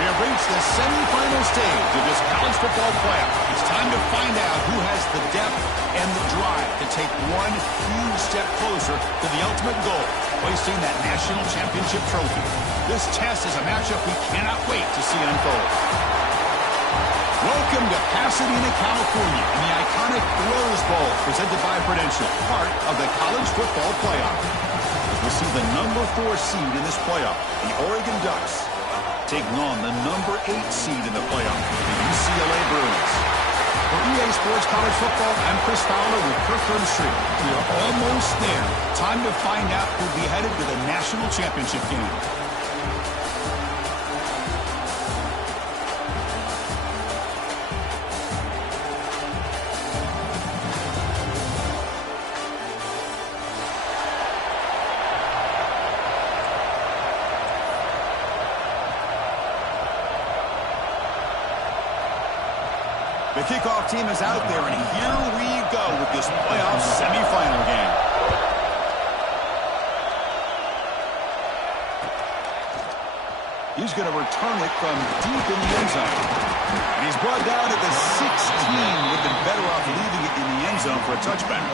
We have reached the semifinal stage of this college football playoff. It's time to find out who has the depth and the drive to take one huge step closer to the ultimate goal, hoisting that national championship trophy. This test is a matchup we cannot wait to see unfold. Welcome to Pasadena, California, in the iconic Rose Bowl, presented by Prudential, part of the college football playoff. As we see the number 4 seed in this playoff, the Oregon Ducks, taking on the number 8 seed in the playoff, the UCLA Bruins. For EA Sports College Football, I'm Chris Fowler with Kirkland Street. We are almost there. Time to find out who'll be headed to the national championship game. The kickoff team is out there, and here we go with this playoff semifinal game. He's going to return it from deep in the end zone. And he's brought down at the 16. Would have been better off leaving it in the end zone for a touchback.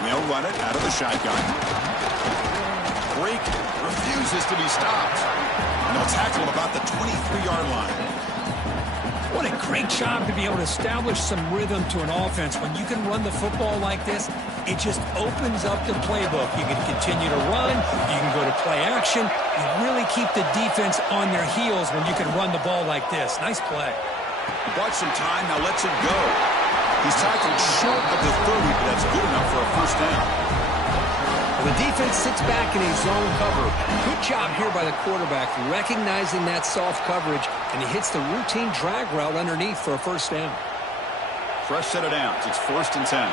They'll run it out of the shotgun. Break refuses to be stopped. And they'll tackle him about the 23-yard line. What a great job to be able to establish some rhythm to an offense. When you can run the football like this, it just opens up the playbook. You can continue to run. You can go to play action. You really keep the defense on their heels when you can run the ball like this. Nice play. He bought some time, now lets it go. He's tackled short of the 30, but that's good enough for a first down. Well, the defense sits back in a zone cover. Good job here by the quarterback, recognizing that soft coverage, and he hits the routine drag route underneath for a first down. Fresh set of downs. It's 1st and 10.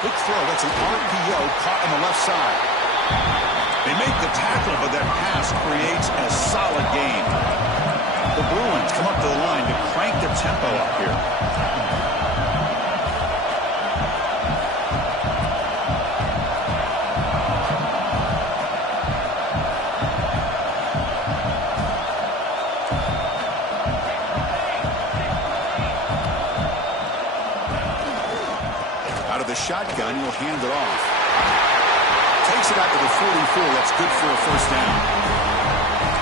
Quick throw. That's an RPO caught on the left side. They make the tackle, but that pass creates a solid gain. The Bruins come up to the line to crank the tempo up here. Out of the shotgun, he'll hand it off. Takes it out to the 44. That's good for a first down.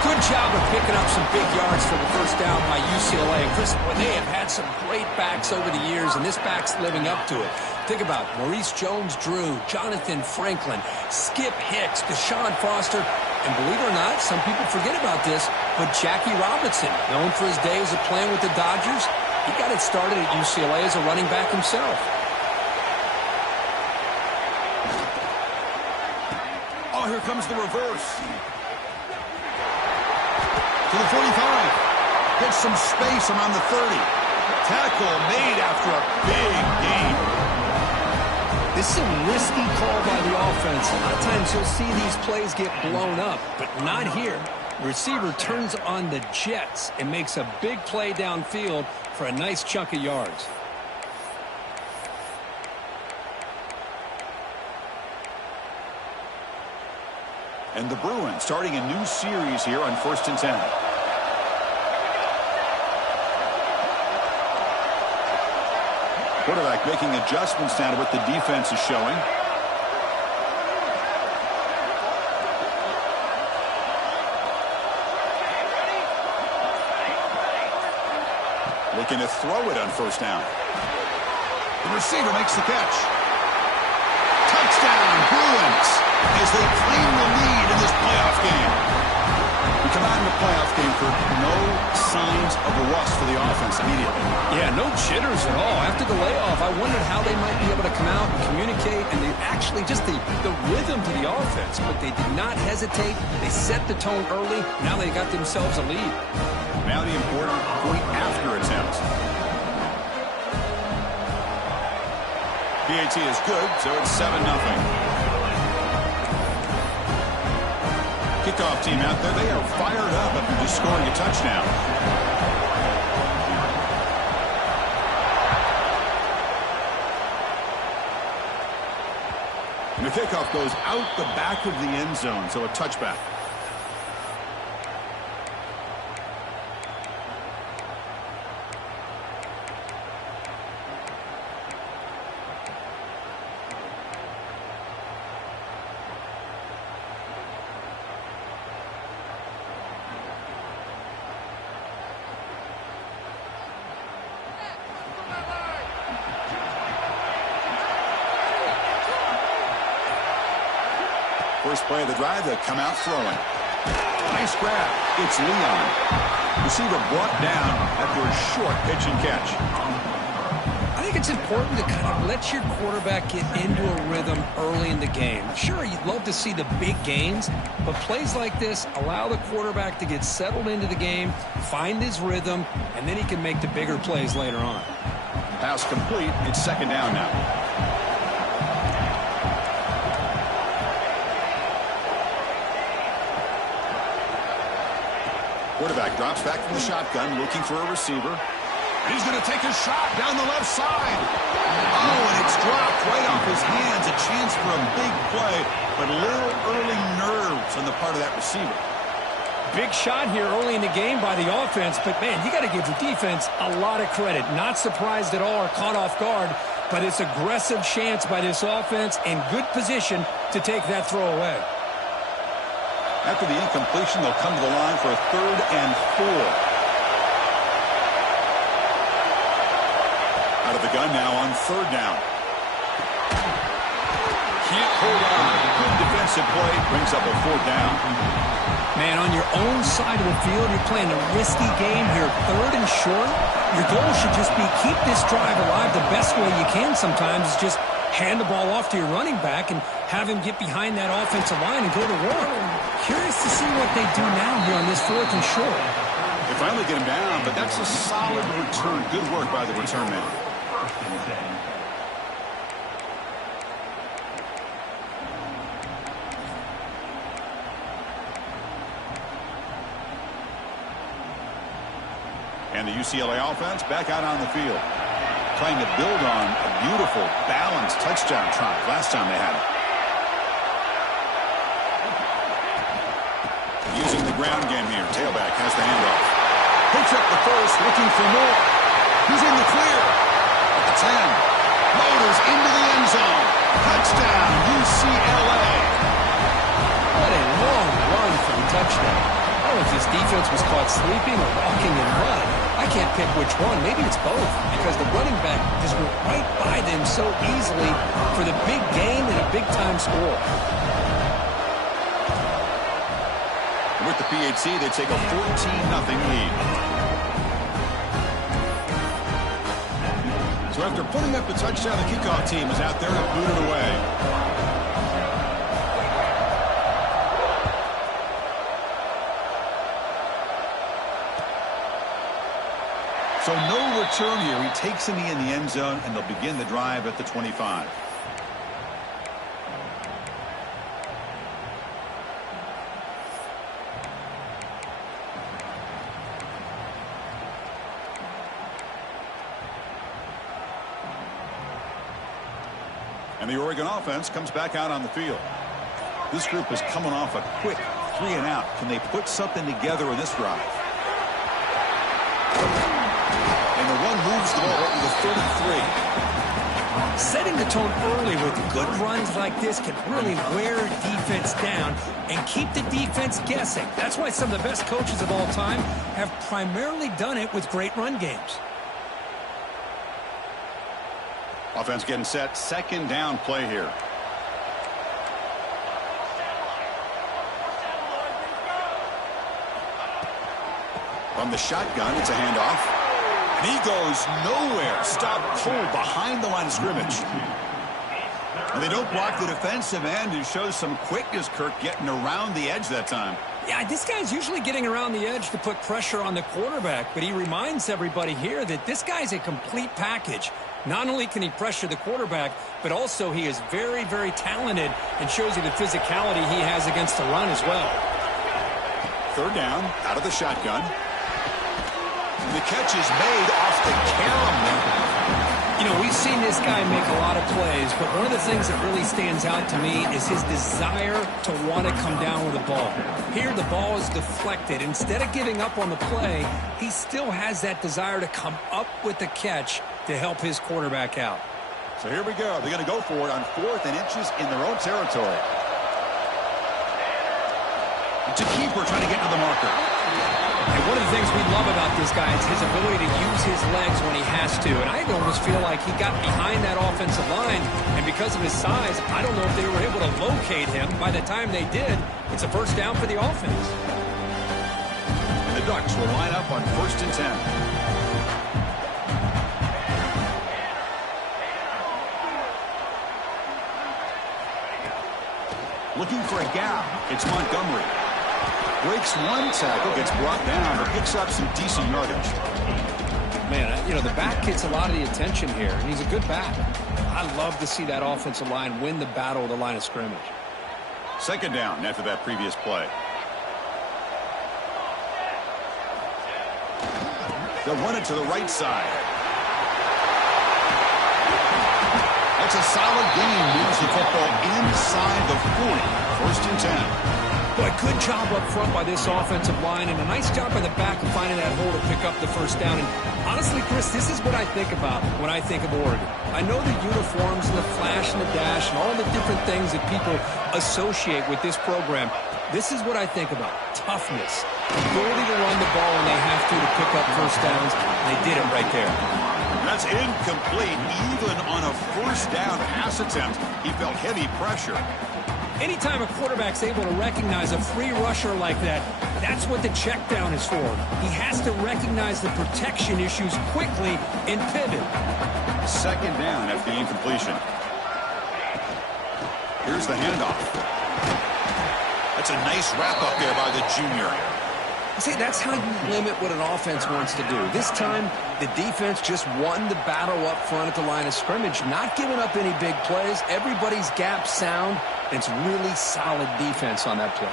Good job of picking up some big yards for the first down by UCLA. Listen, when they have had some great backs over the years, and this back's living up to it. Think about Maurice Jones-Drew, Jonathan Franklin, Skip Hicks, Deshaun Foster, and believe it or not, some people forget about this, but Jackie Robinson, known for his days of playing with the Dodgers, he got it started at UCLA as a running back himself. Oh, here comes the reverse. To the 45. Gets some space around the 30. Tackle made after a big gain. This is a risky call by the offense. A lot of times you'll see these plays get blown up, but not here. The receiver turns on the jets and makes a big play downfield for a nice chunk of yards. And the Bruins starting a new series here on 1st and 10. Quarterback making adjustments now to what the defense is showing. Looking to throw it on first down. The receiver makes the catch. Touchdown, Bruins, as they claim the lead in this playoff game. We come out in the playoff game for no signs of a rust for the offense immediately. Yeah, no jitters at all. After the layoff, I wondered how they might be able to come out and communicate, and they actually just the rhythm to the offense, but they did not hesitate. They set the tone early. Now they got themselves a lead. Now the important point after attempt. PAT is good, so it's 7-0. Kickoff team out there, they are fired up after just scoring a touchdown. And the kickoff goes out the back of the end zone, so a touchback. First play of the drive, they come out throwing. Nice grab. It's Leon. Receiver brought down after a short pitch and catch. I think it's important to kind of let your quarterback get into a rhythm early in the game. Sure, you'd love to see the big gains, but plays like this allow the quarterback to get settled into the game, find his rhythm, and then he can make the bigger plays later on. Pass complete. It's 2nd down now. Quarterback drops back from the shotgun, looking for a receiver. And he's going to take a shot down the left side. Oh, and it's dropped right off his hands. A chance for a big play, but a little early nerves on the part of that receiver. Big shot here early in the game by the offense, but, man, you got to give the defense a lot of credit. Not surprised at all or caught off guard, but it's aggressive chance by this offense and good position to take that throw away. After the incompletion, they'll come to the line for a 3rd and 4. Out of the gun now on 3rd down. Can't hold on. Good defensive play. Brings up a 4th down. Man, on your own side of the field, you're playing a risky game here. 3rd and short. Your goal should just be keep this drive alive the best way you can sometimes. Is just hand the ball off to your running back and have him get behind that offensive line and go to work. Curious to see what they do now here on this 4th and short. They finally get him down, but that's a solid return. Good work by the return man. UCLA offense back out on the field, trying to build on a beautiful, balanced touchdown drive last time they had it. Using the ground game here. Tailback has the handoff. Picks up the first, looking for more. He's in the clear. At the 10. Motors into the end zone. Touchdown, UCLA. What a long run for the touchdown. I don't know if this defense was caught sleeping or walking in mud. I can't pick which one. Maybe it's both, because the running back just went right by them so easily for the big gain and a big-time score. With the PHC, they take a 14-0 lead. So after putting up the touchdown, the kickoff team is out there to boot it away. So no return here. He takes a knee in the end zone, and they'll begin the drive at the 25. And the Oregon offense comes back out on the field. This group is coming off a quick 3-and-out. Can they put something together in this drive? And the run moves the ball up to the 33. Setting the tone early with good runs like this can really wear defense down and keep the defense guessing. That's why some of the best coaches of all time have primarily done it with great run games. Offense getting set. Second down play here. From the shotgun, it's a handoff. And he goes nowhere. Stop cold behind the line of scrimmage. And they don't block the defensive end, who shows some quickness, Kirk, getting around the edge that time. Yeah, this guy's usually getting around the edge to put pressure on the quarterback, but he reminds everybody here that this guy's a complete package. Not only can he pressure the quarterback, but also he is very, very talented and shows you the physicality he has against the run as well. Third down, out of the shotgun. And the catch is made off the carom there. You know, we've seen this guy make a lot of plays, but one of the things that really stands out to me is his desire to want to come down with the ball. Here, the ball is deflected. Instead of giving up on the play, he still has that desire to come up with the catch to help his quarterback out. So here we go. They're going to go for it on 4th and inches in their own territory. It's a keeper trying to get to the marker. And one of the things we love about this guy is his ability to use his legs when he has to. And I almost feel like he got behind that offensive line, and because of his size, I don't know if they were able to locate him. By the time they did, it's a first down for the offense. The Ducks will line up on 1st and 10. Looking for a gap. It's Montgomery. Breaks one tackle, gets brought down, but picks up some decent yardage. Man, you know, the back gets a lot of the attention here, and he's a good back. I love to see that offensive line win the battle of the line of scrimmage. Second down after that previous play. They'll run it to the right side. That's a solid gain. Moves the football inside the 40. 1st and 10. Boy, good job up front by this offensive line, and a nice job by the back of finding that hole to pick up the first down. And honestly, Chris, this is what I think about when I think of Oregon. I know the uniforms and the flash and the dash and all the different things that people associate with this program. This is what I think about. Toughness. Ability to run the ball when they have to pick up first downs. They did it right there. That's incomplete. Even on a first down pass attempt, he felt heavy pressure. Anytime a quarterback's able to recognize a free rusher like that, that's what the check down is for. He has to recognize the protection issues quickly and pivot. Second down after the incompletion. Here's the handoff. That's a nice wrap up there by the junior. See, that's how you limit what an offense wants to do. This time, the defense just won the battle up front at the line of scrimmage, not giving up any big plays. Everybody's gap sound. It's really solid defense on that play.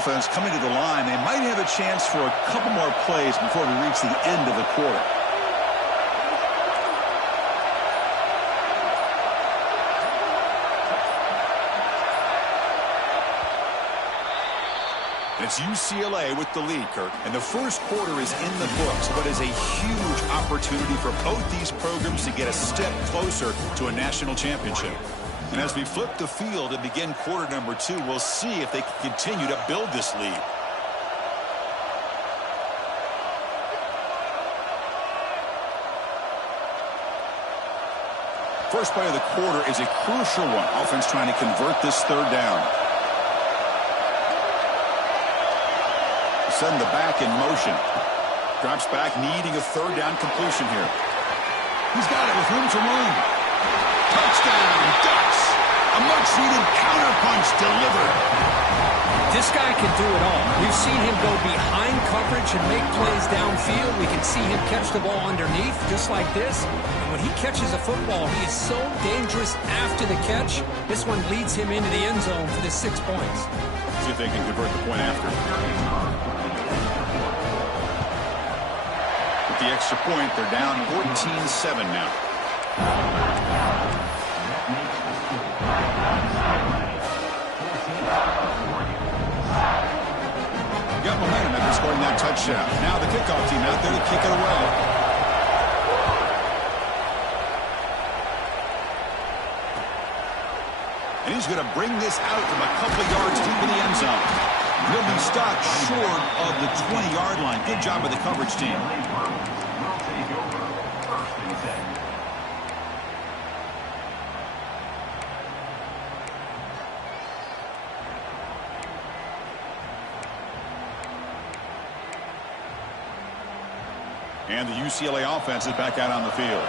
offense coming to the line. They might have a chance for a couple more plays before we reach the end of the quarter. It's UCLA with the lead, Kirk. And the first quarter is in the books, but is a huge opportunity for both these programs to get a step closer to a national championship. And as we flip the field and begin quarter number 2, we'll see if they can continue to build this lead. First play of the quarter is a crucial one. Offense trying to convert this third down. Send the back in motion. Drops back, needing a third down completion here. He's got it with room to run. Touchdown, Ducks. A much-needed counterpunch delivered. This guy can do it all. We've seen him go behind coverage and make plays downfield. We can see him catch the ball underneath, just like this. And when he catches a football, he is so dangerous after the catch. This one leads him into the end zone for the 6 points. See if they can convert the point after. With the extra point, they're down 14-7 now. Got momentum after scoring that touchdown. Now the kickoff team out there to kick it away. And he's going to bring this out from a couple of yards deep in the end zone. He'll be stopped short of the 20-yard line. Good job of the coverage team. And the UCLA offense is back out on the field.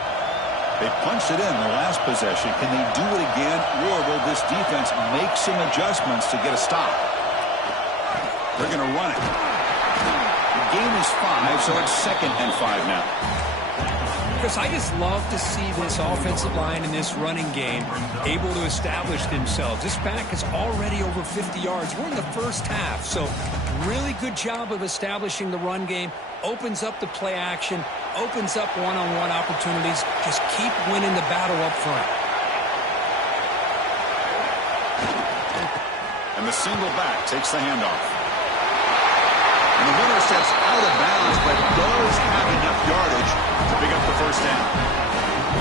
They punched it in the last possession. Can they do it again, or will this defense make some adjustments to get a stop? They're going to run it. The game is 5, so it's 2nd and 5 now. Chris, I just love to see this offensive line in this running game able to establish themselves. This back is already over 50 yards. We're in the first half, so really good job of establishing the run game. Opens up the play action, opens up one-on-one opportunities. Just keep winning the battle up front. And the single back takes the handoff. And the winner steps out of bounds, but does have enough yardage to pick up the first down.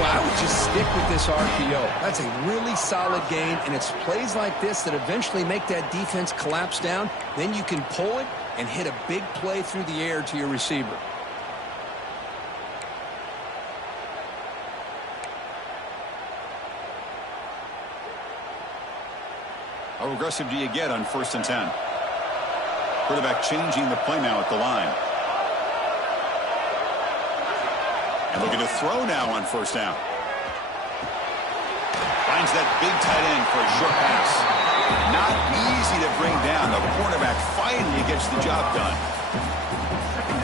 Well, I would just stick with this RPO. That's a really solid gain, and it's plays like this that eventually make that defense collapse down. Then you can pull it and hit a big play through the air to your receiver. How aggressive do you get on 1st and 10? Quarterback changing the play now at the line. And looking to throw now on 1st down. Finds that big tight end for a short pass. Not easy to bring down. The cornerback finally gets the job done.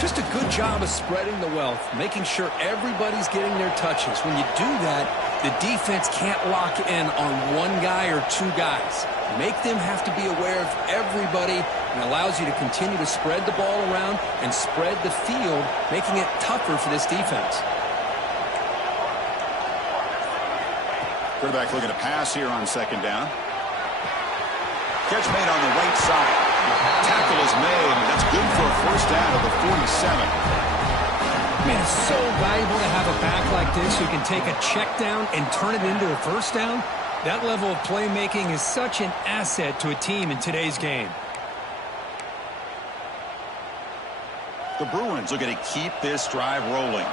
Just a good job of spreading the wealth, making sure everybody's getting their touches. When you do that, the defense can't lock in on one guy or two guys. Make them have to be aware of everybody, and allows you to continue to spread the ball around and spread the field, making it tougher for this defense. Quarterback looking to pass here on 2nd down. Catch made on the right side. Tackle is made, and that's good for a 1st down at the 47. Man, it's so valuable to have a back like this who can take a check down and turn it into a 1st down. That level of playmaking is such an asset to a team in today's game. The Bruins are going to keep this drive rolling.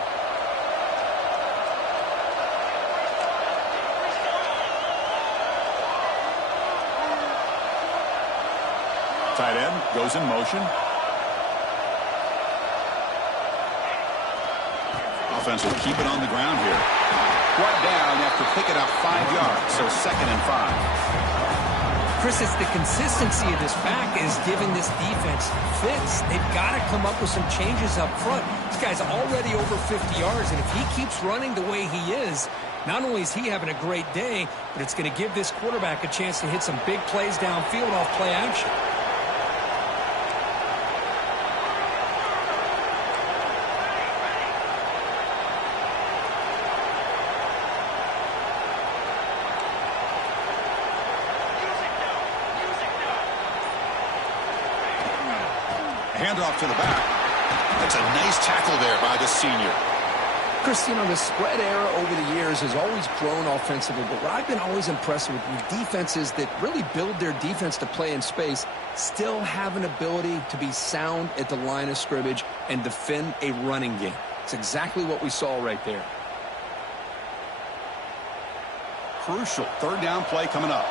Tight end goes in motion. Offense will keep it on the ground here. Brought down after picking up 5 yards, so 2nd and 5. Chris, it's the consistency of this back is giving this defense fits. They've got to come up with some changes up front. This guy's already over 50 yards, and if he keeps running the way he is, not only is he having a great day, but it's going to give this quarterback a chance to hit some big plays downfield off play action. Handoff to the back. That's a nice tackle there by the senior. Chris, you know, the spread era over the years has always grown offensively, but what I've been always impressed with defenses that really build their defense to play in space still have an ability to be sound at the line of scrimmage and defend a running game. It's exactly what we saw right there. Crucial third down play coming up.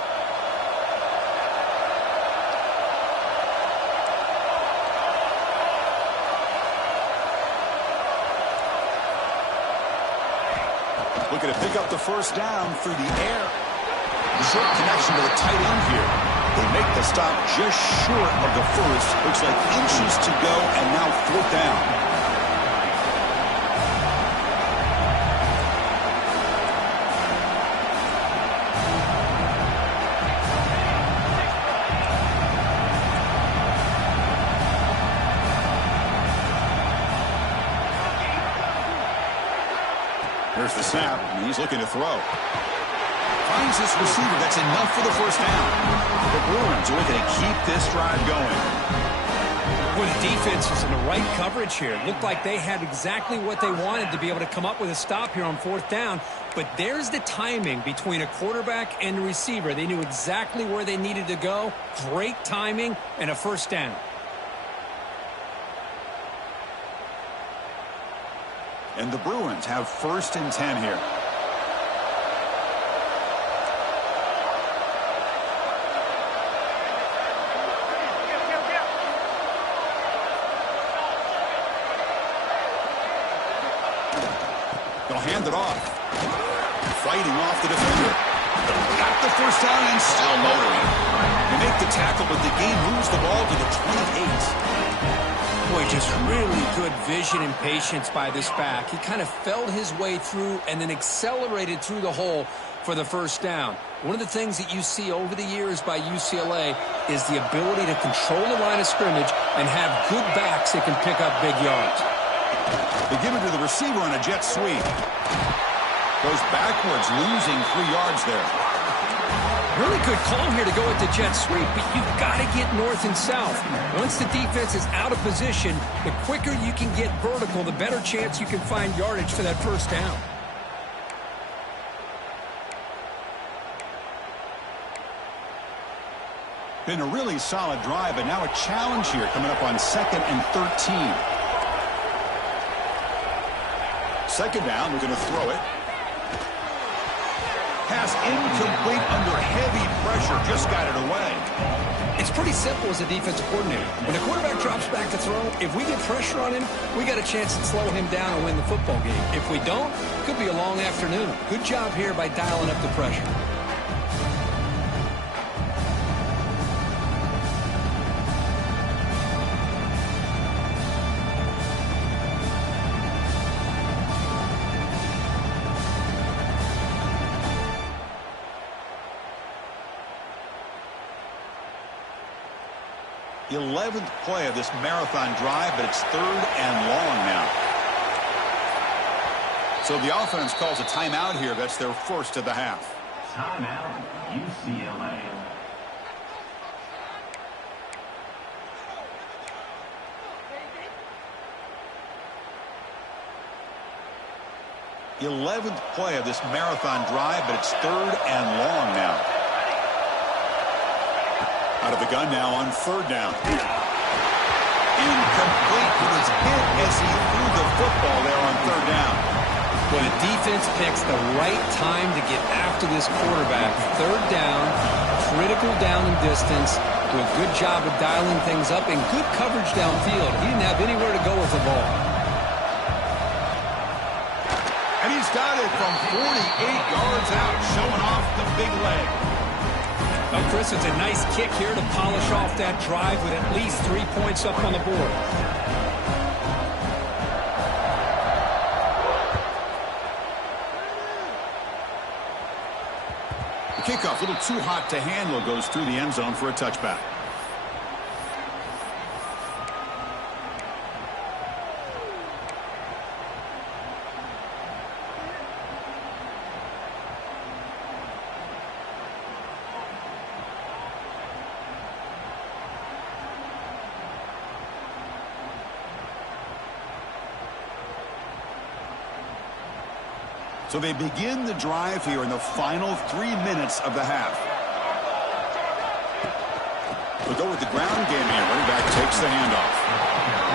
Looking to pick up the first down through the air. Short connection to the tight end here. They make the stop just short of the first. Looks like inches to go, and now fourth down. Here's the snap, and he's looking to throw. Finds this receiver. That's enough for the first down. The Bruins are looking to keep this drive going. Well, the defense is in the right coverage here. Looked like they had exactly what they wanted to be able to come up with a stop here on fourth down. But there's the timing between a quarterback and a receiver. They knew exactly where they needed to go. Great timing and a first down. And the Bruins have first and 10 here. They'll hand it off. Fighting off the defender. Got the first down and still motoring. They make the tackle, but the game moves the ball to the 28. Boy, just really good vision and patience by this back. He kind of felt his way through and then accelerated through the hole for the first down. One of the things that you see over the years by UCLA is the ability to control the line of scrimmage and have good backs that can pick up big yards. They give it to the receiver on a jet sweep. Goes backwards, losing 3 yards there. Really good call here to go with the jet sweep, but you've got to get north and south. Once the defense is out of position, the quicker you can get vertical, the better chance you can find yardage for that first down. Been a really solid drive, but now a challenge here coming up on 2nd and 13. Second down, we're going to throw it. Pass incomplete under heavy pressure. Just got it away. It's pretty simple as a defensive coordinator. When the quarterback drops back to throw, if we get pressure on him, we got a chance to slow him down and win the football game. If we don't, it could be a long afternoon. Good job here by dialing up the pressure. The 11th play of this marathon drive, but it's 3rd and long now. So the offense calls a timeout here. That's their first of the half. Timeout, UCLA. The 11th play of this marathon drive, but it's 3rd and long now. Out of the gun now on 3rd down. Incomplete. He was hit as he threw the football there on 3rd down. Well, the defense picks the right time to get after this quarterback. 3rd down, critical down and distance. Do a good job of dialing things up and good coverage downfield. He didn't have anywhere to go with the ball. And he's got it from 48 yards out, showing off the big leg. Oh, Chris, it's a nice kick here to polish off that drive with at least 3 points up on the board. The kickoff, a little too hot to handle, goes through the end zone for a touchback. So they begin the drive here in the final 3 minutes of the half. They'll go with the ground game here. Running back takes the handoff.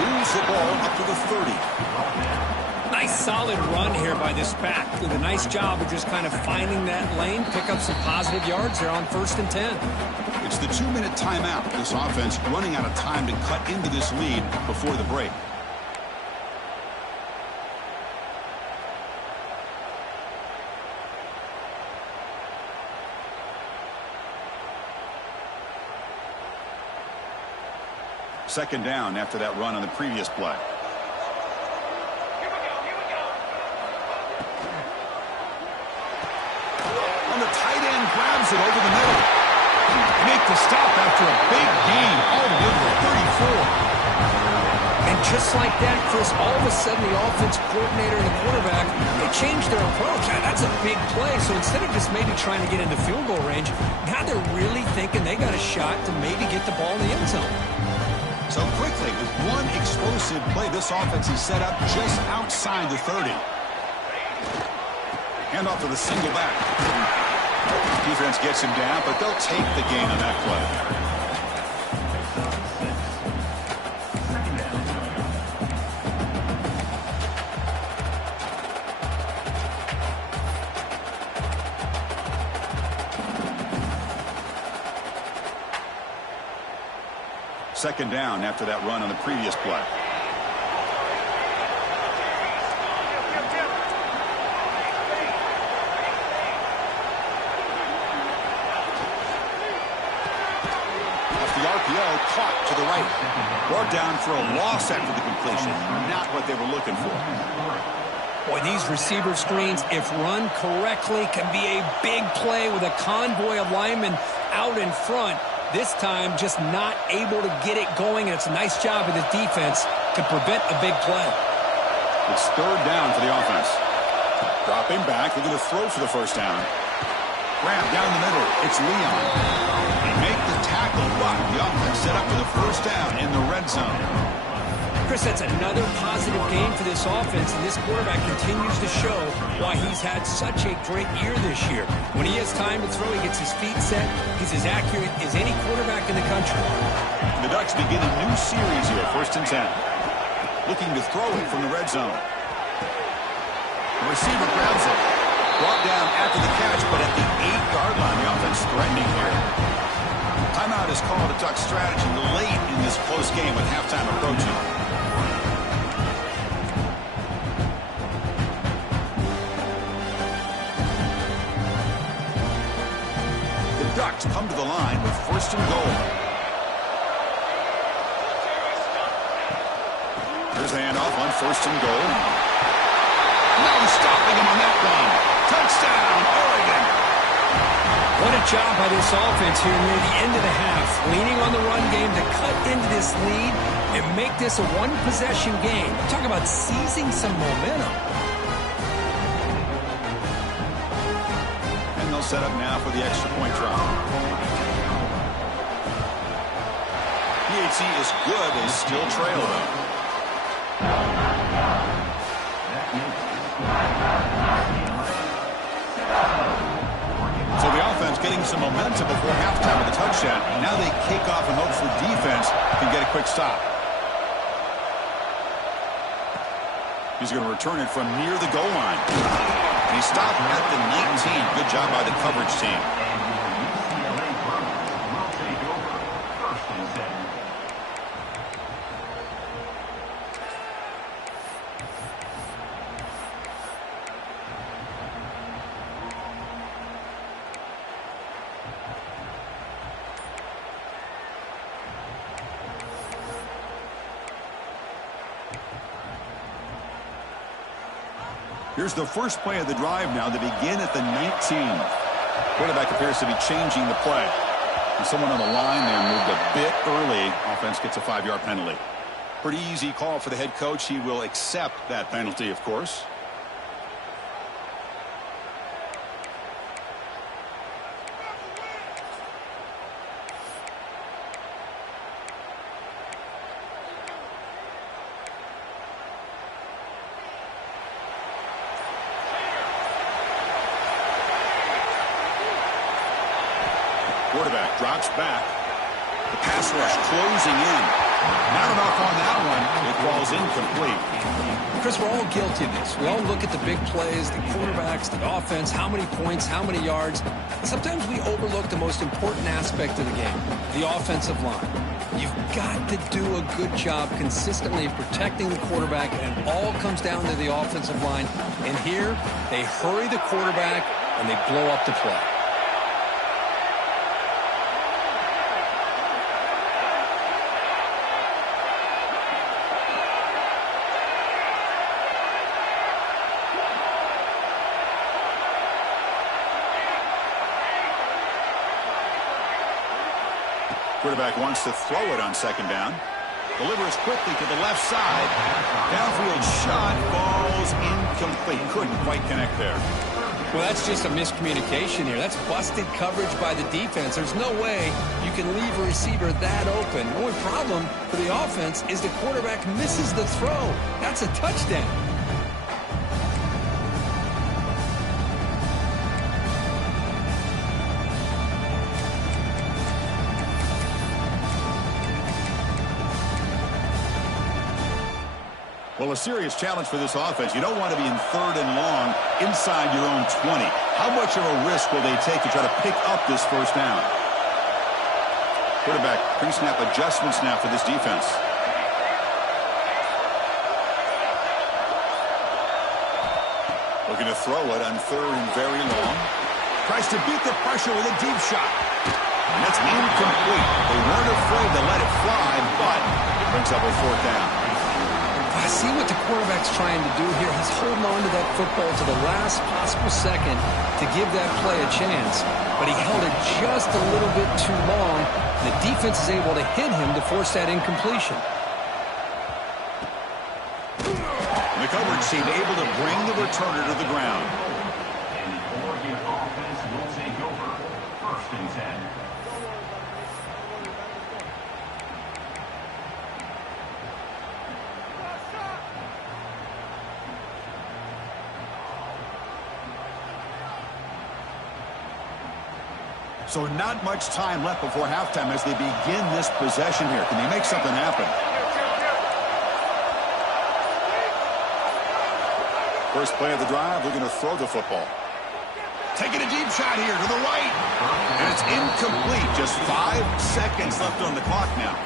Moves the ball up to the 30. Nice solid run here by this back. Did a nice job of just kind of finding that lane, pick up some positive yards there on 1st and 10. It's the 2-minute timeout. This offense running out of time to cut into this lead before the break. Second down after that run on the previous play. On the tight end, grabs it over the middle. Make the stop after a big gain all the way to the 34. And just like that, Chris, all of a sudden the offense coordinator and the quarterback, they changed their approach. That's a big play. So instead of just maybe trying to get into field goal range, now they're really thinking they got a shot to maybe get the ball in the end zone. So quickly, with one explosive play, this offense is set up just outside the 30. Hand off to the single back. Defense gets him down, but they'll take the gain on that play. Second down after that run on the previous play. Off the RPO, caught to the right. Brought down for a loss after the completion. Not what they were looking for. Boy, these receiver screens, if run correctly, can be a big play with a convoy of linemen out in front. This time, just not able to get it going, and it's a nice job of the defense to prevent a big play. It's third down for the offense. Dropping back, looking to throw for the first down. Grab down the middle. It's Leon. They make the tackle, but the offense set up for the first down in the red zone. Chris, that's another positive game for this offense, and this quarterback continues to show why he's had such a great year this year. When he has time to throw, he gets his feet set. He's as accurate as any quarterback in the country. The Ducks begin a new series here, 1st and 10. Looking to throw it from the red zone. The receiver grabs it. Brought down after the catch, but at the 8-yard line, the offense threatening here. Timeout is called a Ducks strategy late in this close game with halftime approaching. Ducks come to the line with 1st and goal. Here's the handoff on 1st and goal. No stopping him on that run. Touchdown, Oregon. What a job by this offense here near the end of the half. Leaning on the run game to cut into this lead and make this a one-possession game. Talk about seizing some momentum. Set up now for the extra point try. PAT is good. They still trail though. So the offense getting some momentum before halftime with a touchdown. Now they kick off and hope for defense can get a quick stop. He's going to return it from near the goal line. He stopped at the 19. Good job by the coverage team. Here's the first play of the drive now. They begin at the 19. Quarterback appears to be changing the play. And someone on the line there moved a bit early. Offense gets a 5-yard penalty. Pretty easy call for the head coach. He will accept that penalty, of course. quarterback drops back. The pass rush closing in. Not enough on that one. It falls incomplete. Chris, we're all guilty of this. We all look at the big plays, the quarterbacks, the offense, how many points, how many yards. Sometimes we overlook the most important aspect of the game, the offensive line. You've got to do a good job consistently protecting the quarterback, and it all comes down to the offensive line. And here, they hurry the quarterback, and they blow up the play. Quarterback wants to throw it on second down. Delivers quickly to the left side. Downfield shot falls incomplete. Couldn't quite connect there. Well, that's just a miscommunication here. That's busted coverage by the defense. There's no way you can leave a receiver that open. The only problem for the offense is the quarterback misses the throw. That's a touchdown. Well, a serious challenge for this offense. You don't want to be in third and long inside your own 20. How much of a risk will they take to try to pick up this first down? Quarterback pre-snap adjustments now for this defense. Looking to throw it on third and very long. Tries to beat the pressure with a deep shot. And that's incomplete. They weren't afraid to let it fly, but it brings up a fourth down. I see what the quarterback's trying to do here. He's holding on to that football to the last possible second to give that play a chance. But he held it just a little bit too long. The defense is able to hit him to force that incompletion. The coverage team able to bring the returner to the ground. And the Oregon offense will take over. 1st and 10. So not much time left before halftime as they begin this possession here. Can they make something happen? First play of the drive, they're going to throw the football. Taking a deep shot here to the right. And it's incomplete. Just 5 seconds left on the clock now.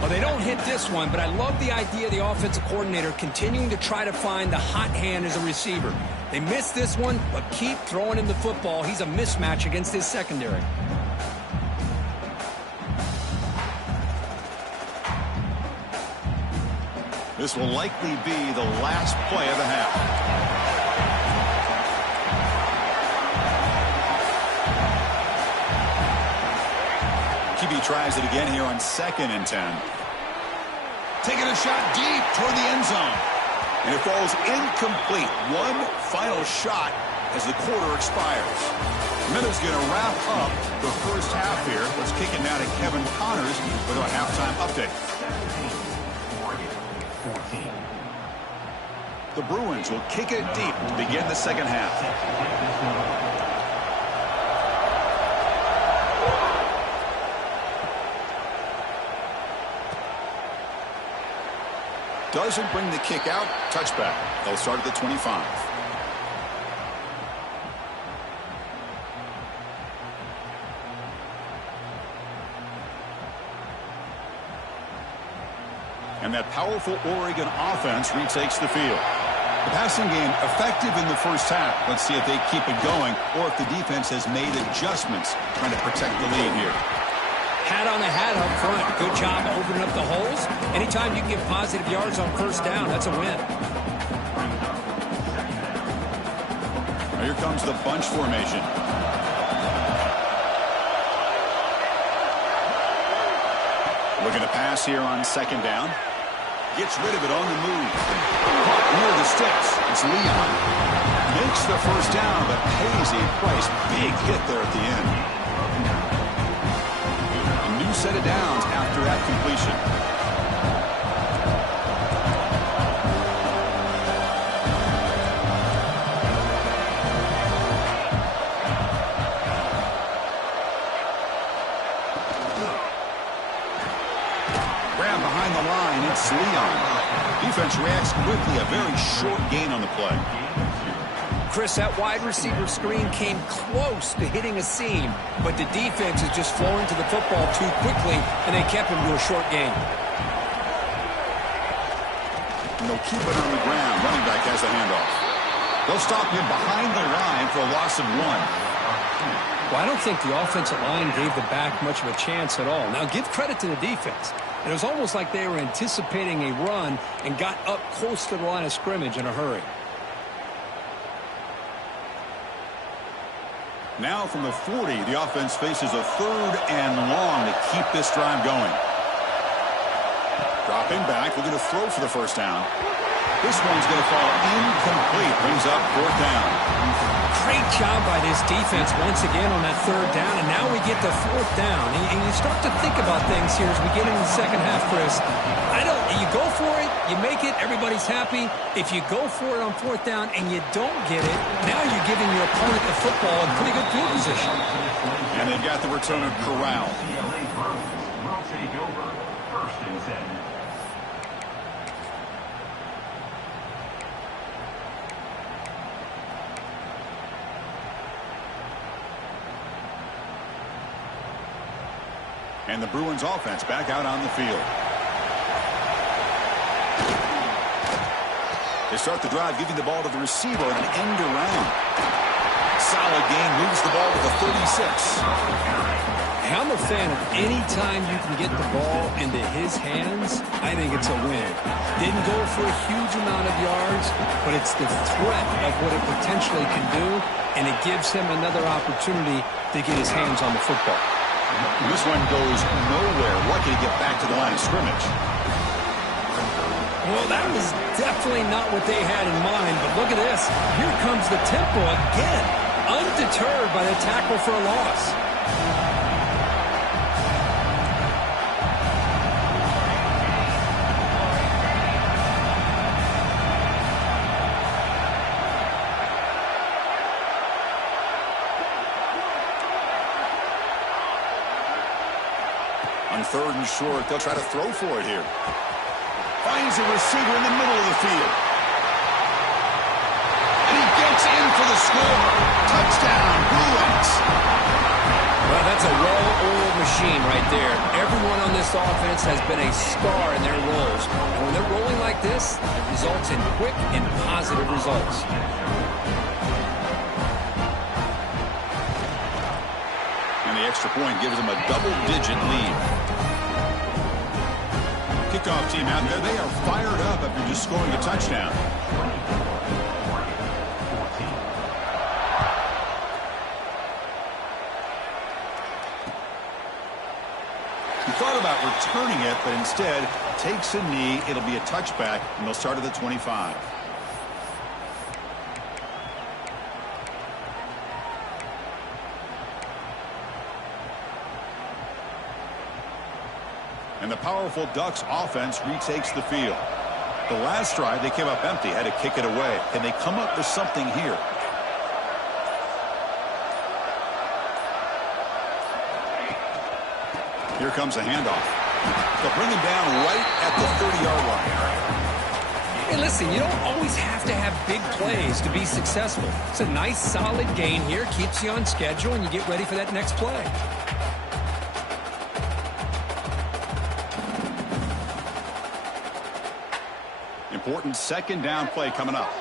Well, they don't hit this one, but I love the idea of the offensive coordinator continuing to try to find the hot hand as a receiver. They missed this one, but keep throwing him the football. He's a mismatch against his secondary. This will likely be the last play of the half. QB tries it again here on 2nd and 10. Taking a shot deep toward the end zone. And it falls incomplete. One final shot as the quarter expires. Minutes going to wrap up the first half here. Let's kick it now to Kevin Connors with our halftime update. 14. The Bruins will kick it deep to begin the second half. Doesn't bring the kick out. Touchback. They'll start at the 25. And that powerful Oregon offense retakes the field. The passing game effective in the first half. Let's see if they keep it going or if the defense has made adjustments trying to protect the lead here. Hat on the hat up front. Good job opening up the holes. Anytime you can get positive yards on first down, that's a win. Now here comes the bunch formation. Looking to pass here on 2nd down. Gets rid of it on the move. Caught near the sticks. It's Leon. Makes the first down, but pays a price. Big hit there at the end. A new set of downs after that completion. defense reacts quickly. A very short gain on the play. Chris, that wide receiver screen came close to hitting a seam, but the defense is just flowing to the football too quickly, and they kept him to a short gain. And they'll keep it on the ground. Running back has the handoff. They'll stop him behind the line for a loss of 1. Well, I don't think the offensive line gave the back much of a chance at all. Now, give credit to the defense. It was almost like they were anticipating a run and got up close to the line of scrimmage in a hurry. Now from the 40, the offense faces a 3rd and long to keep this drive going. Dropping back, we're going to throw for the first down. This one's going to fall incomplete. Brings up 4th down. Great job by this defense once again on that 3rd down, and now we get the 4th down. And you start to think about things here as we get into the second half, Chris. You go for it, you make it, everybody's happy. If you go for it on 4th down and you don't get it, now you're giving your opponent the football in pretty good field position. And they've got the returner corralled. Will take over. 1st and 10. And the Bruins offense back out on the field. They start the drive giving the ball to the receiver and an end around. Solid gain, moves the ball to the 36. Hey, I'm a fan of any time you can get the ball into his hands, I think it's a win. Didn't go for a huge amount of yards, but it's the threat of what it potentially can do, and it gives him another opportunity to get his hands on the football. This one goes nowhere. Lucky to get back to the line of scrimmage. Well, that was definitely not what they had in mind, but look at this. Here comes the tempo again, undeterred by the tackle for a loss. On 3rd and short, they'll try to throw for it here. Finds a receiver in the middle of the field. And he gets in for the score. Touchdown, Bruins. Well, that's a well-oiled machine right there. Everyone on this offense has been a star in their roles. And when they're rolling like this, it results in quick and positive results. And the extra point gives them a double-digit lead. Kickoff team out there, they are fired up after just scoring a touchdown. He thought about returning it, but instead takes a knee. It'll be a touchback, and they'll start at the 25. And the powerful Ducks offense retakes the field. The last drive, they came up empty, had to kick it away. Can they come up with something here? Here comes a handoff. They'll bring him down right at the 30-yard line. Hey, listen, you don't always have to have big plays to be successful. It's a nice, solid gain here, keeps you on schedule, and you get ready for that next play. Important 2nd down play coming up.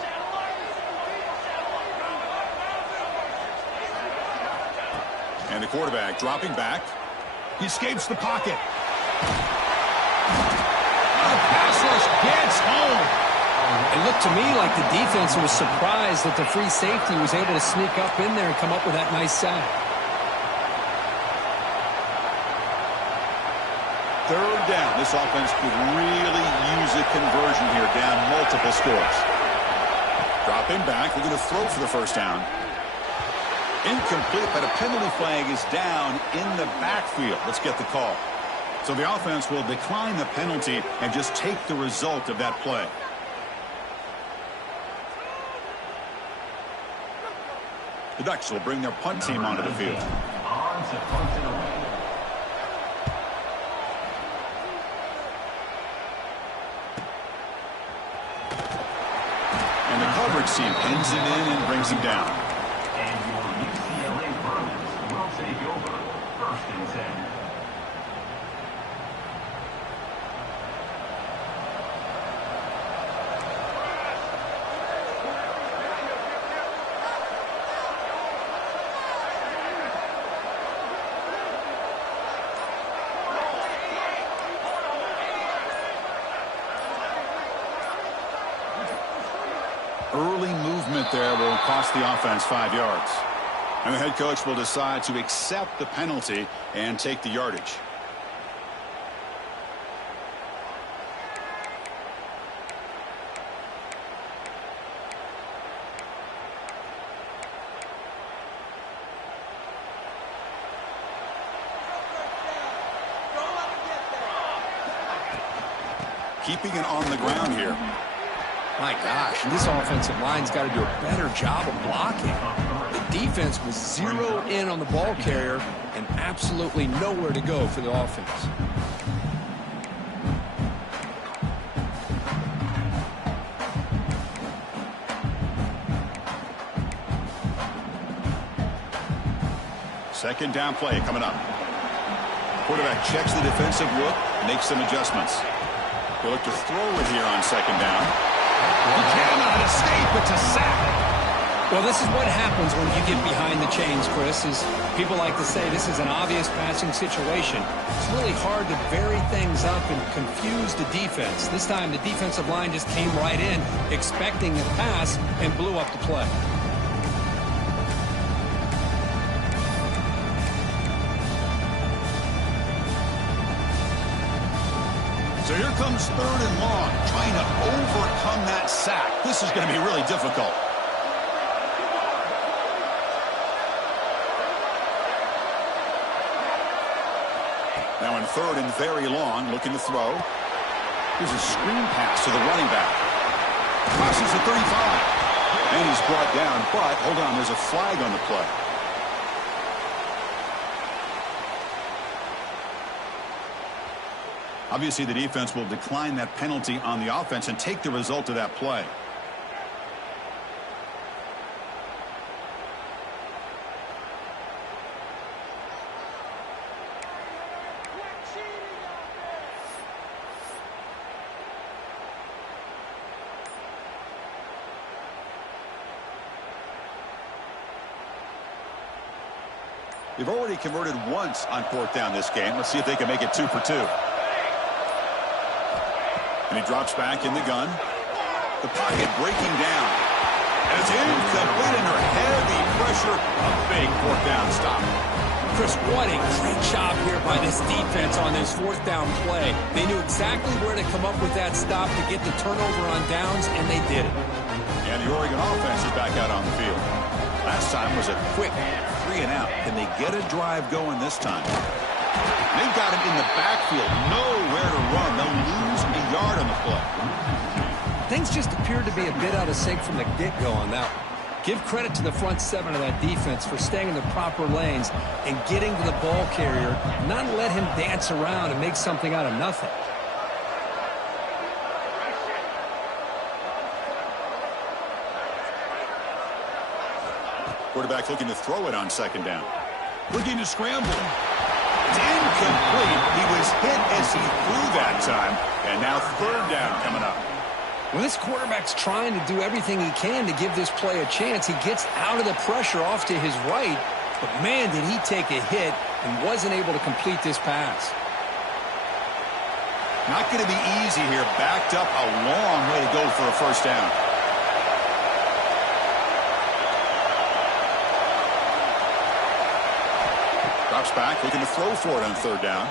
And the quarterback dropping back. He escapes the pocket. The pass rush gets home. It looked to me like the defense was surprised that the free safety was able to sneak up in there and come up with that nice sack. 3rd down. This offense could really use a conversion here, down multiple scores. Dropping back. We're going to throw for the first down. Incomplete, but a penalty flag is down in the backfield. Let's get the call. So the offense will decline the penalty and just take the result of that play. The Ducks will bring their punt team onto the field. On to punt it away. coverage team pins him in and brings him down. And your UCLA Bruins will take over. 1st and 10. Early movement there will cost the offense 5 yards. And the head coach will decide to accept the penalty and take the yardage. Keeping it on the ground here. My gosh, this offensive line's got to do a better job of blocking. The defense was zero in on the ball carrier and absolutely nowhere to go for the offense. Second down play coming up. Quarterback checks the defensive look, makes some adjustments. He'll look to throw it here on 2nd down. He cannot escape. It's a sack. Well, this is what happens when you get behind the chains, Chris, is people like to say this is an obvious passing situation. It's really hard to vary things up and confuse the defense. This time the defensive line just came right in expecting a pass and blew up the play. So here comes 3rd and long, trying to overcome that sack. This is going to be really difficult. Now in 3rd and very long, looking to throw. Here's a screen pass to the running back. Crosses the 35. And he's brought down, but hold on, there's a flag on the play. Obviously, the defense will decline that penalty on the offense and take the result of that play. They've already converted once on 4th down this game. Let's see if they can make it 2 for 2. And he drops back in the gun. The pocket breaking down. And it's incomplete under heavy pressure. A big 4th down stop. Chris, what a great job here by this defense on this 4th down play. They knew exactly where to come up with that stop to get the turnover on downs, and they did it. And the Oregon offense is back out on the field. Last time was a quick 3 and out. Can they get a drive going this time? They've got him in the backfield. Nowhere to run. They'll lose a yard on the play. Things just appeared to be a bit out of sync from the get-go on that one. Give credit to the front 7 of that defense for staying in the proper lanes and getting to the ball carrier, not let him dance around and make something out of nothing. Quarterback looking to throw it on 2nd down. Looking to scramble. It's incomplete. He was hit as he threw that time. And now 3rd down coming up. When this quarterback's trying to do everything he can to give this play a chance, he gets out of the pressure off to his right. But, man, did he take a hit and wasn't able to complete this pass. Not going to be easy here. Backed up a long way to go for a 1st down. Drops back, looking to throw for it on 3rd down.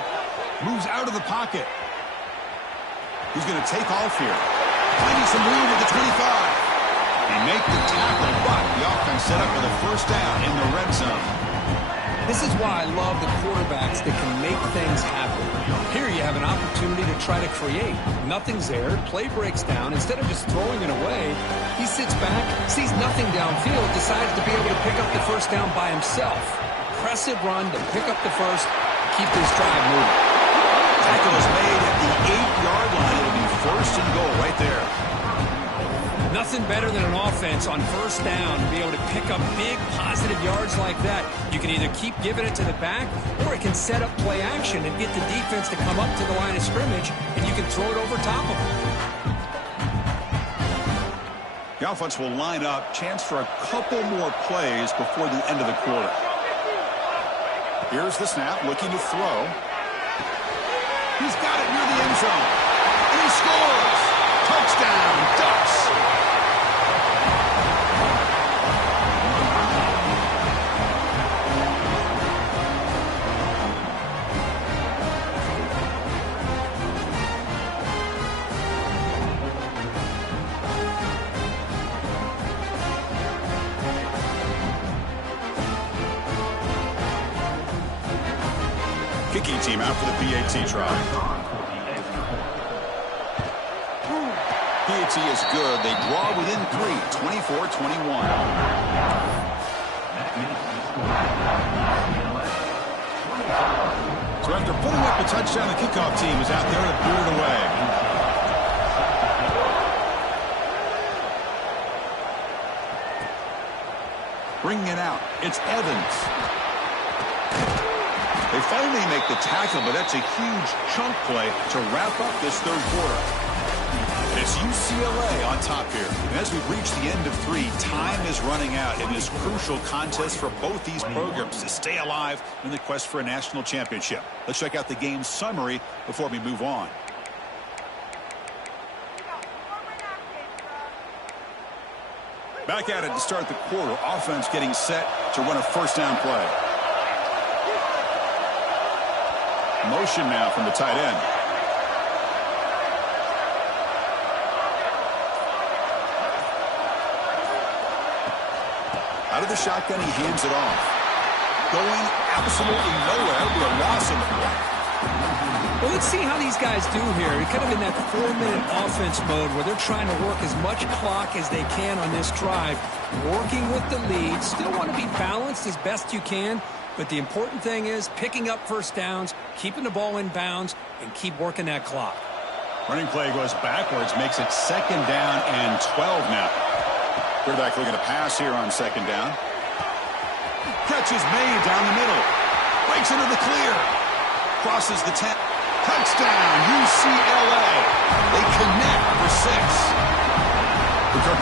Moves out of the pocket. He's going to take off here. Finding some room at the 25. He make the tackle, but the offense set up with a 1st down in the red zone. This is why I love the quarterbacks that can make things happen. Here you have an opportunity to try to create. Nothing's there. Play breaks down. Instead of just throwing it away, he sits back, sees nothing downfield, decides to be able to pick up the 1st down by himself. Impressive run to pick up the 1st, keep this drive moving. Tackle is made at the 8-yard line. It'll be 1st and goal right there. Nothing better than an offense on first down to be able to pick up big positive yards like that. You can either keep giving it to the back, or it can set up play action and get the defense to come up to the line of scrimmage, and you can throw it over top of them. The offense will line up. Chance for a couple more plays before the end of the quarter. Here's the snap, looking to throw. He's got it near the end zone. And he scores! Touchdown, Ducks! Kicking team out for the PAT try. PAT is good. They draw within 3, 24-21. So after putting up a touchdown, the kickoff team is out there to boot it away. Bringing it out, it's Evans. They finally make the tackle, but that's a huge chunk play to wrap up this third quarter. And it's UCLA on top here. And as we've reached the end of 3, time is running out in this crucial contest for both these programs to stay alive in the quest for a national championship. Let's check out the game summary before we move on. Back at it to start the quarter. Offense getting set to run a first down play. Motion now from the tight end. Out of the shotgun, he hands it off. Going absolutely nowhere. That'll be a loss in the play. Well, let's see how these guys do here. You're kind of in that 4-minute offense mode where they're trying to work as much clock as they can on this drive, working with the lead. Still want to be balanced as best you can. But the important thing is picking up first downs, keeping the ball in bounds, and keep working that clock. Running play goes backwards, makes it 2nd down and 12 now. Quarterback looking to pass here on 2nd down. Catch is made down the middle. Breaks into the clear. Crosses the 10. Touchdown, UCLA. They connect for 6.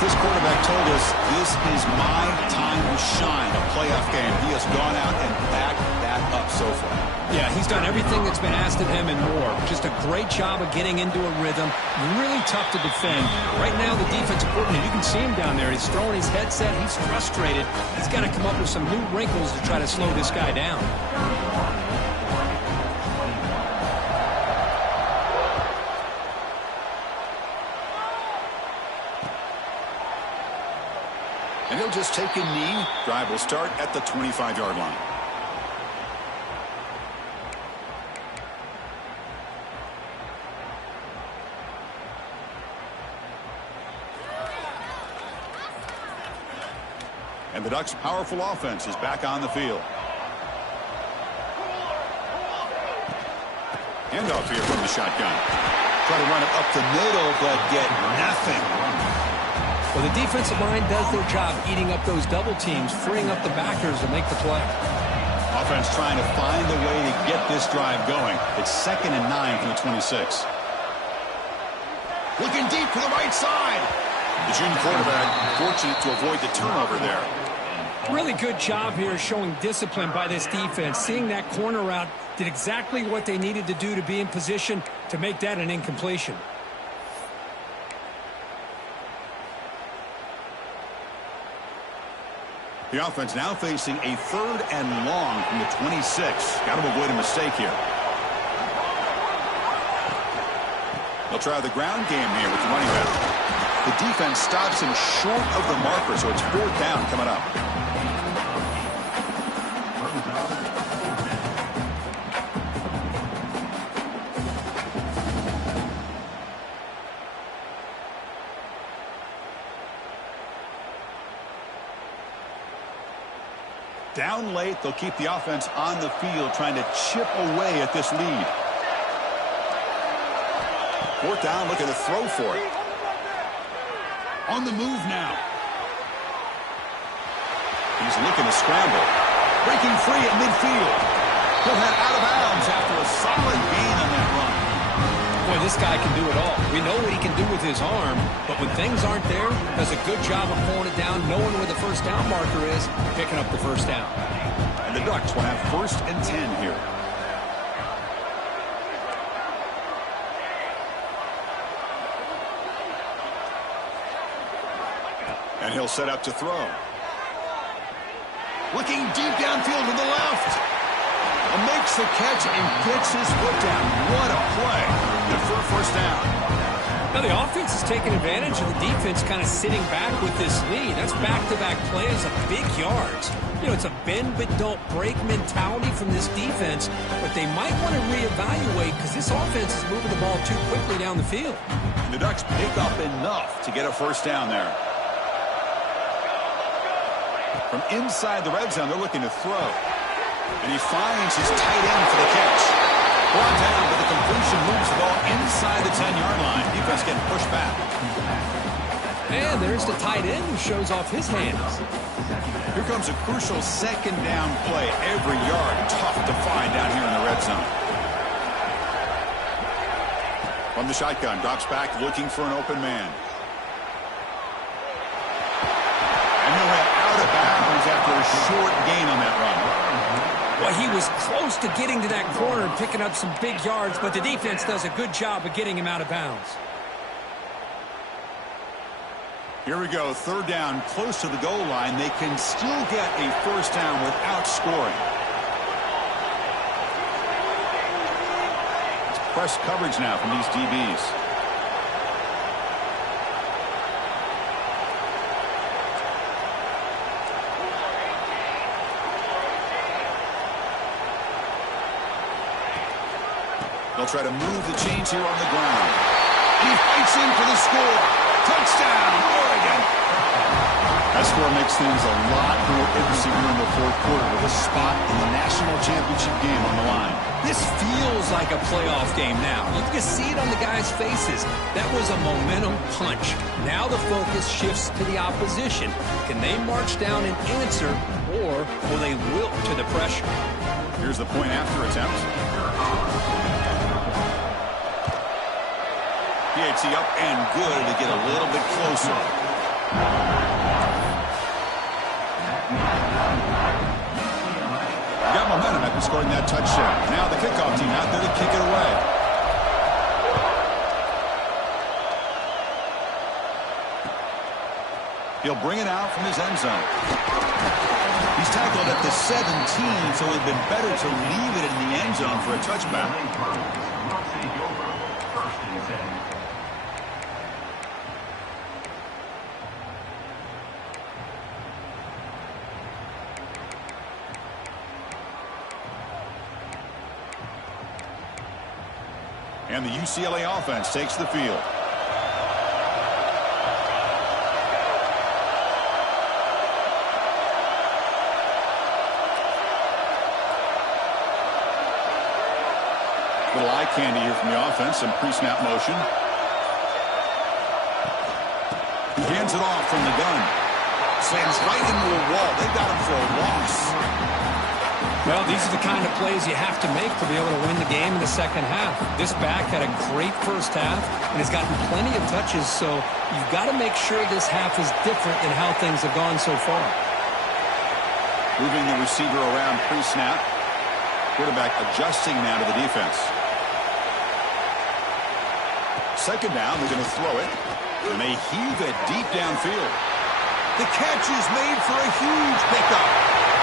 This quarterback told us this is my time to shine, a playoff game. He has gone out and backed that up so far. Yeah, he's done everything that's been asked of him and more. Just a great job of getting into a rhythm. Really tough to defend. Right now, the defensive coordinator, you can see him down there. He's throwing his headset. He's frustrated. He's got to come up with some new wrinkles to try to slow this guy down. And he'll just take a knee. Drive will start at the 25-yard line. And the Ducks' powerful offense is back on the field. Handoff here from the shotgun. Try to run it up the middle, but get nothing. Well, the defensive line does their job eating up those double teams, freeing up the backers to make the play. Offense trying to find a way to get this drive going. It's 2nd and 9 from the 26. Looking deep to the right side. The junior quarterback fortunate to avoid the turnover there. Really good job here showing discipline by this defense. Seeing that corner route, did exactly what they needed to do to be in position to make that an incompletion. The offense now facing a 3rd and long from the 26. Got to avoid a mistake here. They'll try the ground game here with the running back. The defense stops him short of the marker, so it's 4th down coming up. Down late, they'll keep the offense on the field trying to chip away at this lead. 4th down, looking to throw for it. On the move now. He's looking to scramble. Breaking free at midfield. He'll head out of bounds after a solid gain on that run. Boy, this guy can do it all. We know what he can do with his arm, but when things aren't there, does a good job of pulling it down, knowing where the first down marker is, picking up the first down. And the Ducks will have 1st and 10 here. And he'll set up to throw. Looking deep downfield to the left. Makes the catch and gets his foot down. What a play. Good for a first down. Now the offense is taking advantage of the defense kind of sitting back with this lead. That's back-to-back plays of big yards. You know, it's a bend but don't break mentality from this defense, but they might want to reevaluate because this offense is moving the ball too quickly down the field. The Ducks pick up enough to get a first down there. From inside the red zone, they're looking to throw. And he finds his tight end for the catch. Brought down, but the completion moves the ball inside the 10-yard line. Defense getting pushed back. And there's the tight end who shows off his hands. Here comes a crucial 2nd down play. Every yard tough to find down here in the red zone. From the shotgun, drops back looking for an open man. And he'll head out of bounds after a short gain on that run. Well, he was close to getting to that corner and picking up some big yards, but the defense does a good job of getting him out of bounds. Here we go, 3rd down, close to the goal line. They can still get a first down without scoring. It's press coverage now from these DBs. They'll try to move the chains here on the ground. And he fights in for the score. Touchdown, Oregon. That score makes things a lot more interesting here in the 4th quarter with a spot in the national championship game on the line. This feels like a playoff game now. You can see it on the guys' faces. That was a momentum punch. Now the focus shifts to the opposition. Can they march down and answer, or will they wilt to the pressure? Here's the point after attempt. PAT up and good to get a little bit closer. Got momentum after scoring that touchdown. Now the kickoff team out there to kick it away. He'll bring it out from his end zone. He's tackled at the 17, so it would have been better to leave it in the end zone for a touchback. And the UCLA offense takes the field. Little eye candy here from the offense. Some pre-snap motion. He hands it off from the gun. Slams right into a wall. They got him for a loss. Well, these are the kind of plays you have to make to be able to win the game in the second half. This back had a great first half and has gotten plenty of touches, so you've got to make sure this half is different than how things have gone so far. Moving the receiver around pre-snap. Quarterback adjusting now to the defense. 2nd down, they're going to throw it, and they heave it deep downfield. The catch is made for a huge pickup.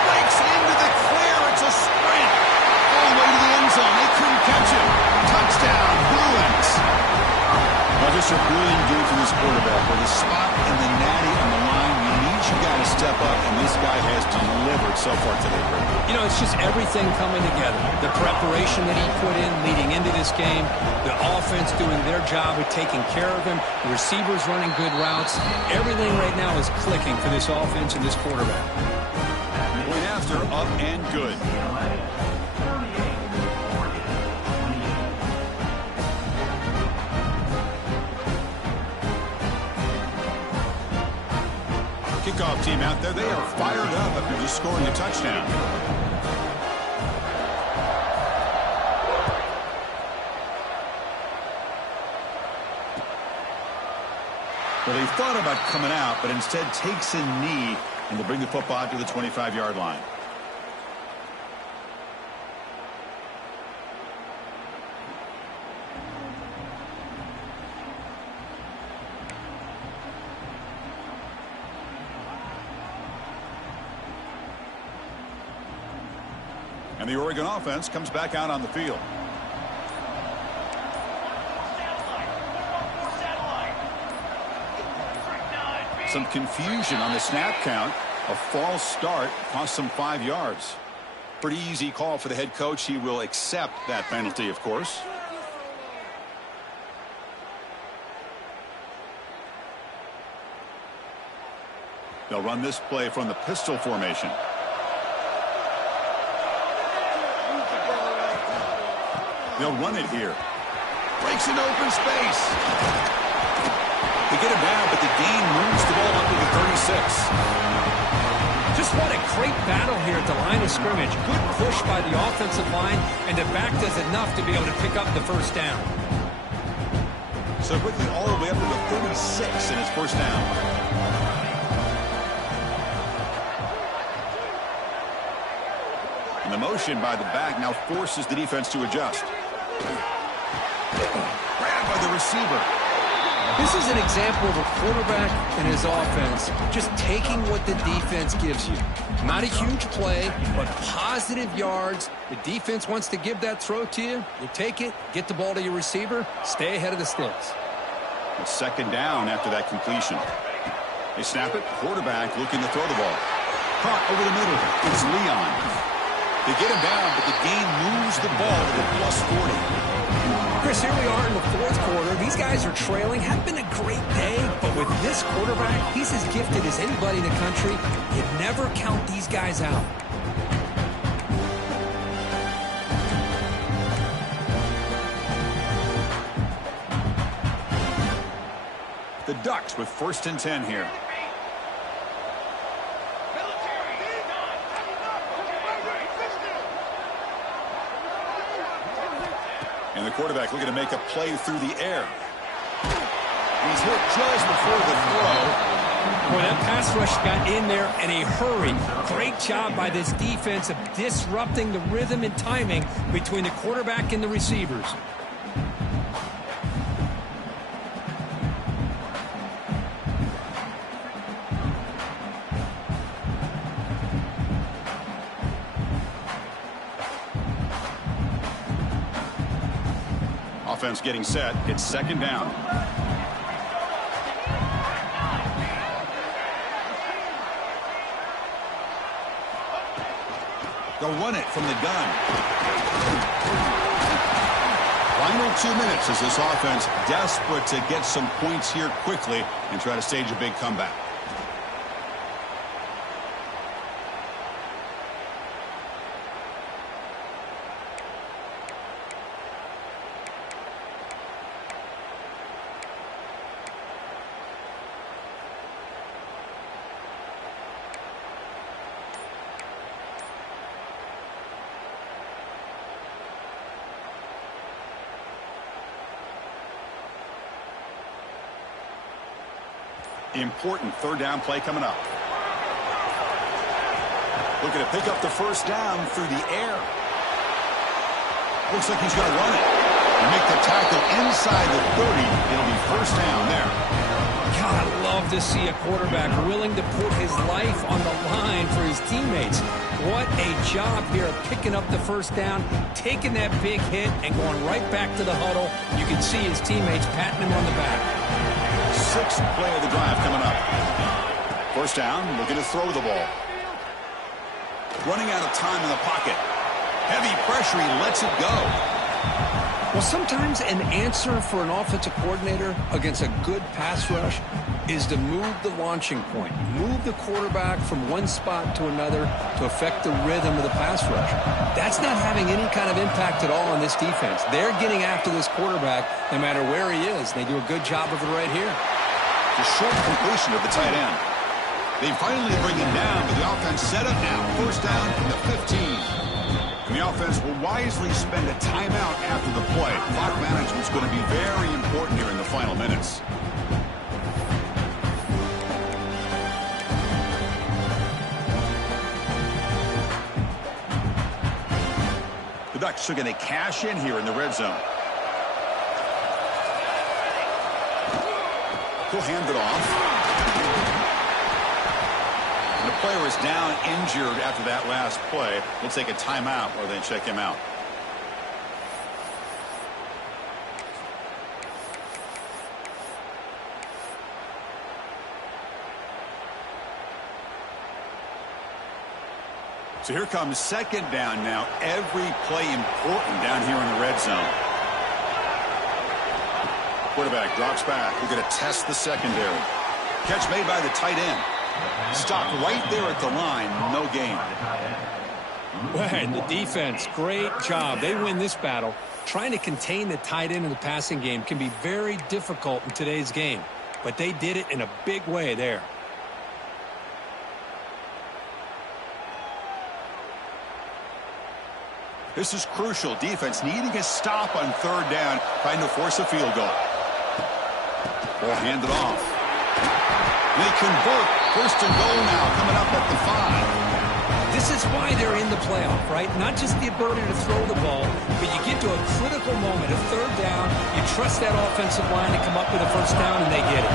Breaks into the clear. It's a sprint all the way to the end zone. They couldn't catch him. Touchdown, Bruins. Well, just a brilliant game from this quarterback. With a spot in the natty on the line, you need your guy to step up, and this guy has delivered so far today. You know, it's just everything coming together. The preparation that he put in leading into this game, the offense doing their job of taking care of him, the receivers running good routes. Everything right now is clicking for this offense and this quarterback. Point after, up and good. Kickoff team out there, they are fired up after just scoring a touchdown. Well, they thought about coming out, but instead takes a knee, and they'll bring the football out to the 25-yard line. And the Oregon offense comes back out on the field. Some confusion on the snap count. A false start cost them 5 yards. Pretty easy call for the head coach. He will accept that penalty, of course. They'll run this play from the pistol formation. They'll run it here. Breaks an open space. They get him down, but the gain moves the ball up to the 36. Just what a great battle here at the line of scrimmage. Good push by the offensive line, and the back does enough to be able to pick up the first down. So quickly all the way up to the 36 in his first down. And the motion by the back now forces the defense to adjust. Grabbed by the receiver. This is an example of a quarterback and his offense just taking what the defense gives you. Not a huge play, but positive yards. The defense wants to give that throw to you. You take it, get the ball to your receiver, stay ahead of the sticks. It's second down after that completion. They snap it. Quarterback looking to throw the ball. Caught over the middle. It's Leon. They get him down, but the gain moves the ball to the +40. Chris, here we are in the fourth quarter. These guys are trailing. Hadn't been a great day, but with this quarterback, he's as gifted as anybody in the country. You never count these guys out. The Ducks with 1st and 10 here. And the quarterback looking to make a play through the air. He's hit just before the throw. Boy, that pass rush got in there in a hurry. Great job by this defense of disrupting the rhythm and timing between the quarterback and the receivers. Offense getting set. It's second down. They'll run it from the gun. Final 2 minutes as this offense desperate to get some points here quickly and try to stage a big comeback. Important third down play coming up. Looking to pick up the first down through the air. Looks like he's going to run it. And make the tackle inside the 30. It'll be first down there. God, I love to see a quarterback willing to put his life on the line for his teammates. What a job here of picking up the first down, taking that big hit, and going right back to the huddle. You can see his teammates patting him on the back. 6th play of the drive coming up. First down, looking to throw the ball. Running out of time in the pocket. Heavy pressure, he lets it go. Well, sometimes an answer for an offensive coordinator against a good pass rush is to move the launching point, move the quarterback from one spot to another to affect the rhythm of the pass rush. That's not having any kind of impact at all on this defense. They're getting after this quarterback no matter where he is. They do a good job of it right here. The short completion of the tight end. They finally bring him down, but the offense set up now. First down from the 15. And the offense will wisely spend a timeout after the play. Clock management is going to be very important here in the final minutes. The Ducks are going to cash in here in the red zone. He'll hand it off. And the player is down injured after that last play. We'll take a timeout or then check him out. So here comes second down now. Every play important down here in the red zone. Quarterback drops back. We're going to test the secondary. Catch made by the tight end. Stopped right there at the line. No gain. Well, the defense, great job. They win this battle. Trying to contain the tight end in the passing game can be very difficult in today's game. But they did it in a big way there. This is crucial. Defense needing a stop on third down, trying to force a field goal. Ball handed off. They convert. First and goal now, coming up at the 5. This is why they're in the playoff, right? Not just the ability to throw the ball, but you get to a critical moment, a third down. You trust that offensive line to come up with a first down, and they get it.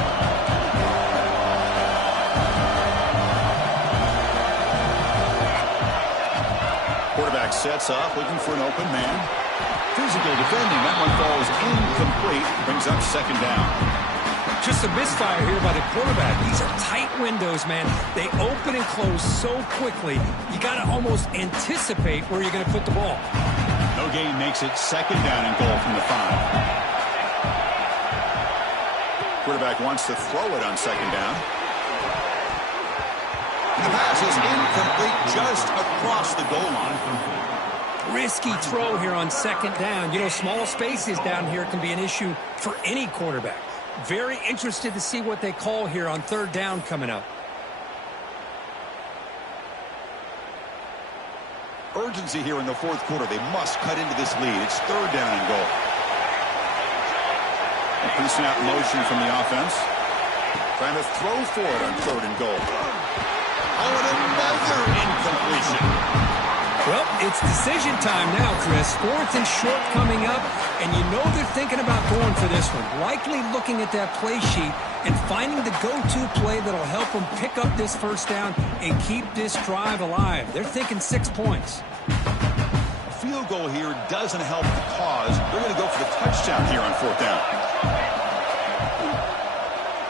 Quarterback sets up, looking for an open man. Physical defending. That one falls incomplete. Brings up second down. Just a misfire here by the quarterback. These are tight windows, man. They open and close so quickly. You got to almost anticipate where you're going to put the ball. No gain makes it second down and goal from the 5. Quarterback wants to throw it on second down. And the pass is incomplete just across the goal line. Risky throw here on second down. You know, small spaces down here can be an issue for any quarterback. Very interested to see what they call here on third down coming up. Urgency here in the fourth quarter. They must cut into this lead. It's third down and goal. A pre-snap motion from the offense. Trying to throw for it on third and goal. Oh, and another incompletion. Well, it's decision time now, Chris. Fourth and short coming up, and you know they're thinking about going for this one. Likely looking at that play sheet and finding the go-to play that'll help them pick up this first down and keep this drive alive. They're thinking 6 points. A field goal here doesn't help the cause. They're going to go for the touchdown here on fourth down.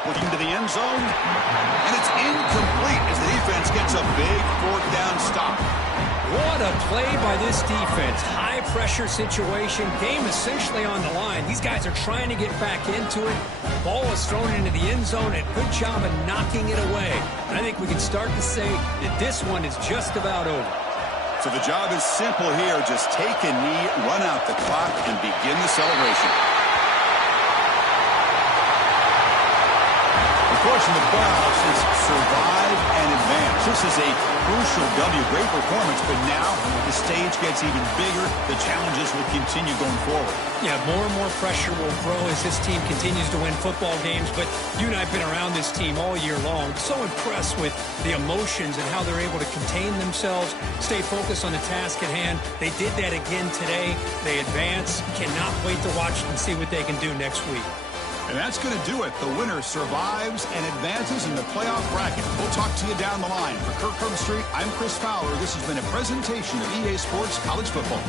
Looking to the end zone, and it's incomplete as the defense gets a big fourth down stop. What a play by this defense. High-pressure situation. Game essentially on the line. These guys are trying to get back into it. Ball is thrown into the end zone, and good job of knocking it away. And I think we can start to say that this one is just about over. So the job is simple here. Just take a knee, run out the clock, and begin the celebration. Of course, in the playoffs, it's survive and advance. This is a crucial W. Great performance, but now the stage gets even bigger. The challenges will continue going forward. Yeah, more and more pressure will grow as this team continues to win football games, but you and I have been around this team all year long. So impressed with the emotions and how they're able to contain themselves, stay focused on the task at hand. They did that again today. They advance. Cannot wait to watch and see what they can do next week. And that's going to do it. The winner survives and advances in the playoff bracket. We'll talk to you down the line. For Kirk Street, I'm Chris Fowler. This has been a presentation of EA Sports College Football.